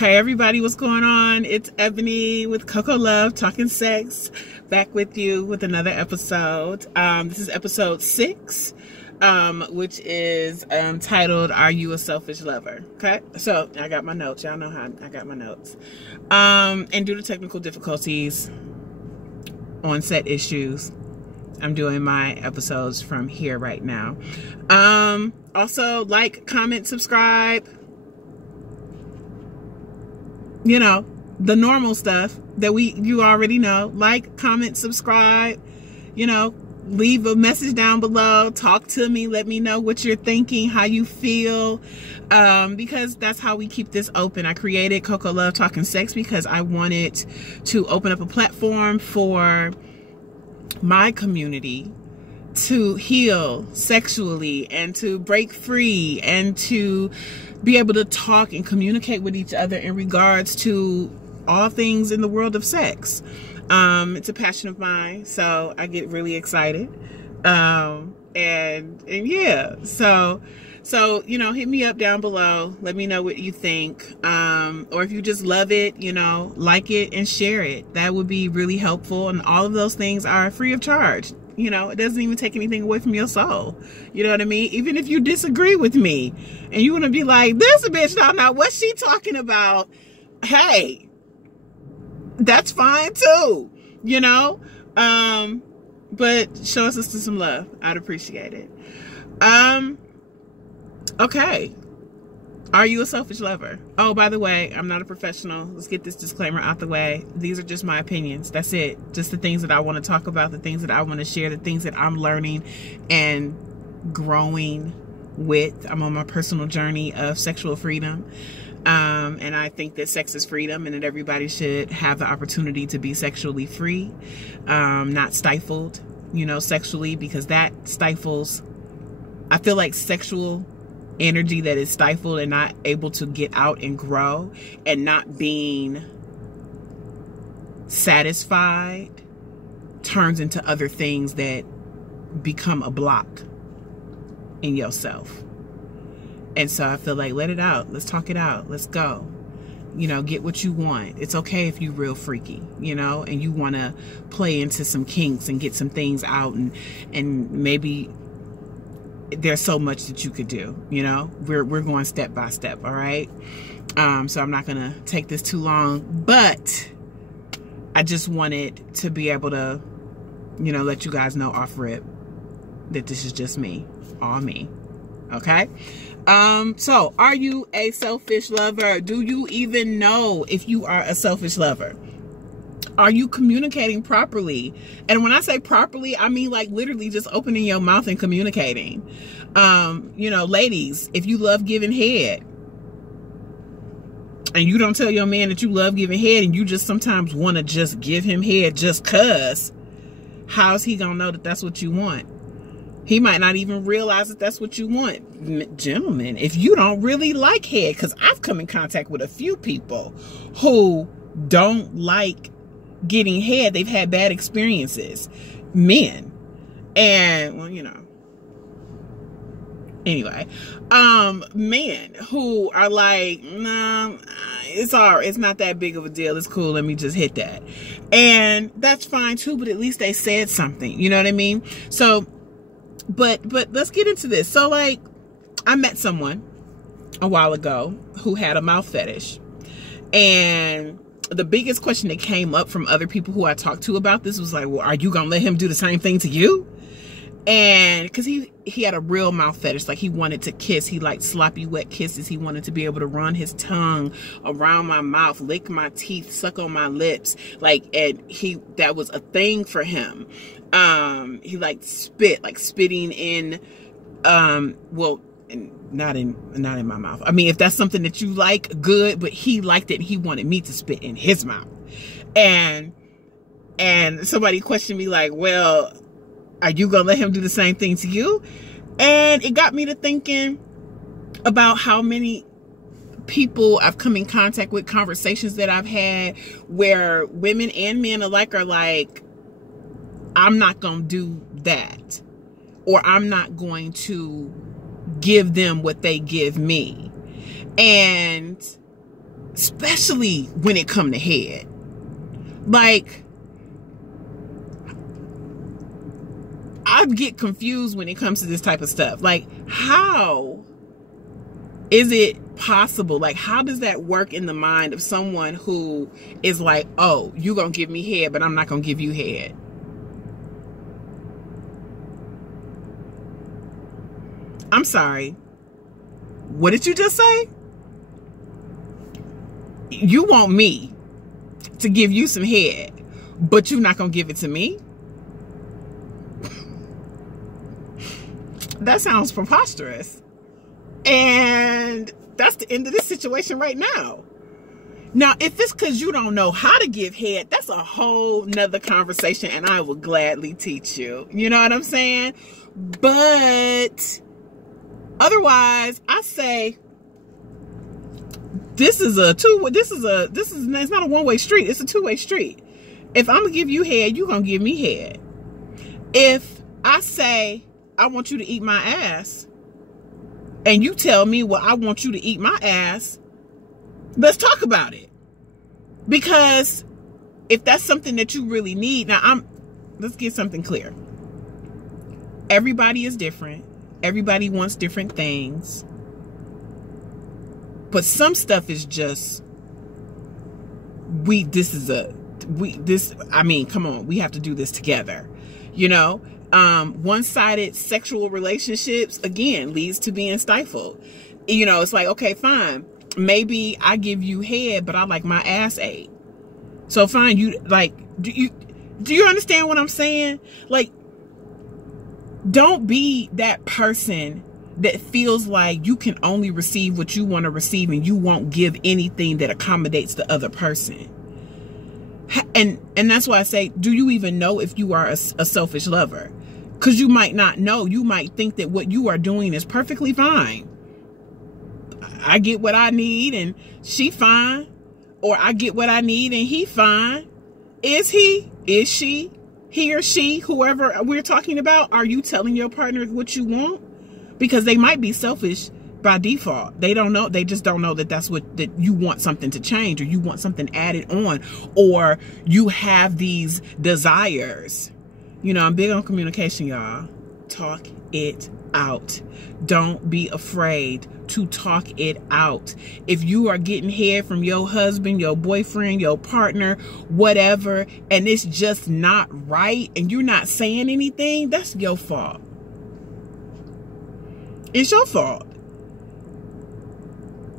Hey everybody, what's going on? It's Ebony with Cocolove Talking Sex, back with you with another episode. This is episode 6, which is titled, Are You a Selfish Lover? Okay, so I got my notes. Y'all know how I got my notes. And due to technical difficulties, on-set issues, I'm doing my episodes from here right now. Also, like, comment, subscribe. You know, the normal stuff that you already know. Like, comment, subscribe, you know, leave a message down below, talk to me, let me know what you're thinking, how you feel, because that's how we keep this open. I created Cocolove Talking Sex because I wanted to open up a platform for my community to heal sexually and to break free and to be able to talk and communicate with each other in regards to all things in the world of sex. It's a passion of mine, so I get really excited. And yeah, so you know, hit me up down below, let me know what you think, or if you just love it, you know, like it and share it. That would be really helpful, and all of those things are free of charge. You know, it doesn't even take anything away from your soul. You know what I mean? Even if you disagree with me and you want to be like, this bitch don't know what she talking about, hey, that's fine too, you know? But show us some love. I'd appreciate it. Okay. Are you a selfish lover? Oh, by the way, I'm not a professional. Let's get this disclaimer out the way. These are just my opinions. That's it. Just the things that I want to talk about, the things that I want to share, the things that I'm learning and growing with. I'm on my personal journey of sexual freedom. And I think that sex is freedom and that everybody should have the opportunity to be sexually free, not stifled, you know, sexually, because that stifles. I feel like sexual energy that is stifled and not able to get out and grow and not being satisfied turns into other things that become a block in yourself. And so I feel like, let it out. Let's talk it out. Let's go. You know, get what you want. It's okay if you're real freaky, you know, and you want to play into some kinks and get some things out, and maybe there's so much that you could do, you know. We're going step by step, all right? So I'm not gonna take this too long, but I just wanted to be able to, you know, let you guys know off rip that this is just me, all me, okay? So are you a selfish lover? Do you even know if you are a selfish lover? Are you communicating properly? And when I say properly, I mean like literally just opening your mouth and communicating. You know, ladies, if you love giving head and you don't tell your man that you love giving head and you just sometimes want to just give him head just cause, how's he gonna know that that's what you want? He might not even realize that that's what you want. Gentlemen, if you don't really like head, because I've come in contact with a few people who don't like getting head. They've had bad experiences, men, and well, you know, anyway, men who are like, nah, it's not that big of a deal, it's cool, let me just hit that, and that's fine too, but at least they said something, you know what I mean? So but let's get into this. So like, I met someone a while ago who had a mouth fetish, and the biggest question that came up from other people who I talked to about this was like, well, are you gonna let him do the same thing to you? And because he had a real mouth fetish, like he wanted to kiss, he liked sloppy wet kisses, he wanted to be able to run his tongue around my mouth, lick my teeth, suck on my lips, like, and that was a thing for him. He liked spit, like spitting in, well, not in my mouth. I mean, if that's something that you like, good, but he liked it and he wanted me to spit in his mouth. And somebody questioned me like, well, are you gonna let him do the same thing to you? And it got me to thinking about how many people I've come in contact with, conversations that I've had where women and men alike are like, I'm not gonna do that, or I'm not going to give them what they give me. And especially when it come to head. Like, I get confused when it comes to this type of stuff. Like, how is it possible? Like, how does that work in the mind of someone who is like, oh, you gonna give me head, but I'm not gonna give you head? I'm sorry. What did you just say? You want me to give you some head, but you're not gonna give it to me? That sounds preposterous. And that's the end of this situation right now. Now, if it's because you don't know how to give head, that's a whole nother conversation, and I will gladly teach you. You know what I'm saying? But otherwise, I say it's not a one-way street. It's a two-way street. If I'm gonna give you head, you're gonna give me head. If I say I want you to eat my ass, and you tell me, well, I want you to eat my ass, let's talk about it. Because if that's something that you really need, let's get something clear. Everybody is different. Everybody wants different things. But some stuff is just, come on, we have to do this together. You know, one-sided sexual relationships, again, leads to being stifled. You know, it's like, okay, fine. Maybe I give you head, but I like my ass ate. So fine, do you understand what I'm saying? Like, don't be that person that feels like you can only receive what you want to receive and you won't give anything that accommodates the other person. And that's why I say, do you even know if you are a selfish lover? Because you might not know. You might think that what you are doing is perfectly fine. I get what I need and she fine. Or I get what I need and he fine. Is he? Is she? He or she? Whoever we're talking about, are you telling your partner what you want? Because they might be selfish by default. They don't know. They just don't know that that you want something to change, or you want something added on, or you have these desires. You know, I'm big on communication, y'all. Talk it out. Don't be afraid to talk it out. If you are getting head from your husband, your boyfriend, your partner, whatever, and it's just not right, and you're not saying anything, that's your fault. It's your fault.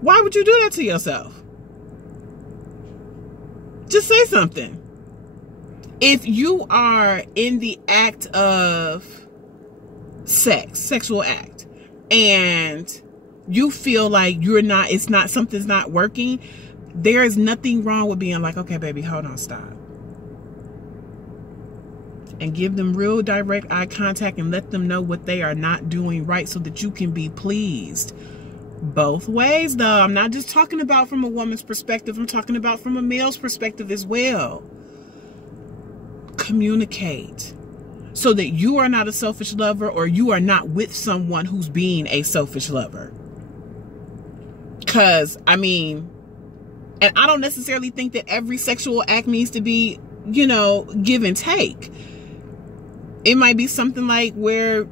Why would you do that to yourself? Just say something. If you are in the act of sexual act, and you feel like something's not working, there is nothing wrong with being like, okay, baby, hold on, stop. And give them real direct eye contact and let them know what they are not doing right so that you can be pleased. Both ways, though. I'm not just talking about from a woman's perspective. I'm talking about from a male's perspective as well. Communicate so that you are not a selfish lover, or you are not with someone who's being a selfish lover. Because, and I don't necessarily think that every sexual act needs to be, give and take. It might be something like where,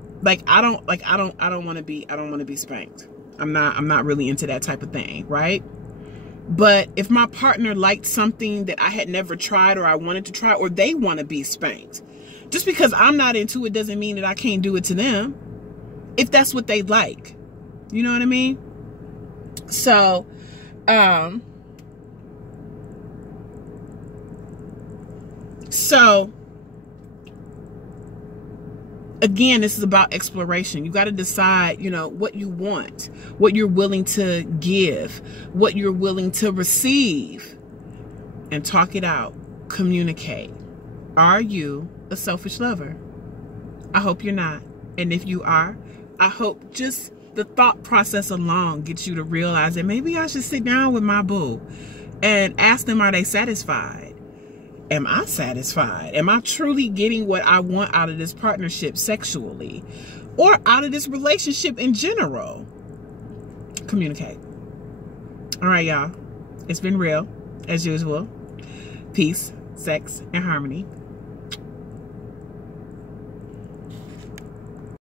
I don't want to be spanked. I'm not really into that type of thing, right? But if my partner liked something that I had never tried, or I wanted to try, or they want to be spanked, just because I'm not into it doesn't mean that I can't do it to them if that's what they like. You know what I mean? So, again, this is about exploration. You got to decide, what you want, what you're willing to give, what you're willing to receive, and talk it out. Communicate. Are you a selfish lover? I hope you're not. And if you are, I hope just the thought process alone gets you to realize that maybe I should sit down with my boo and ask them, are they satisfied? Am I satisfied? Am I truly getting what I want out of this partnership sexually, or out of this relationship in general? Communicate. All right, y'all. It's been real, as usual. Peace, sex, and harmony.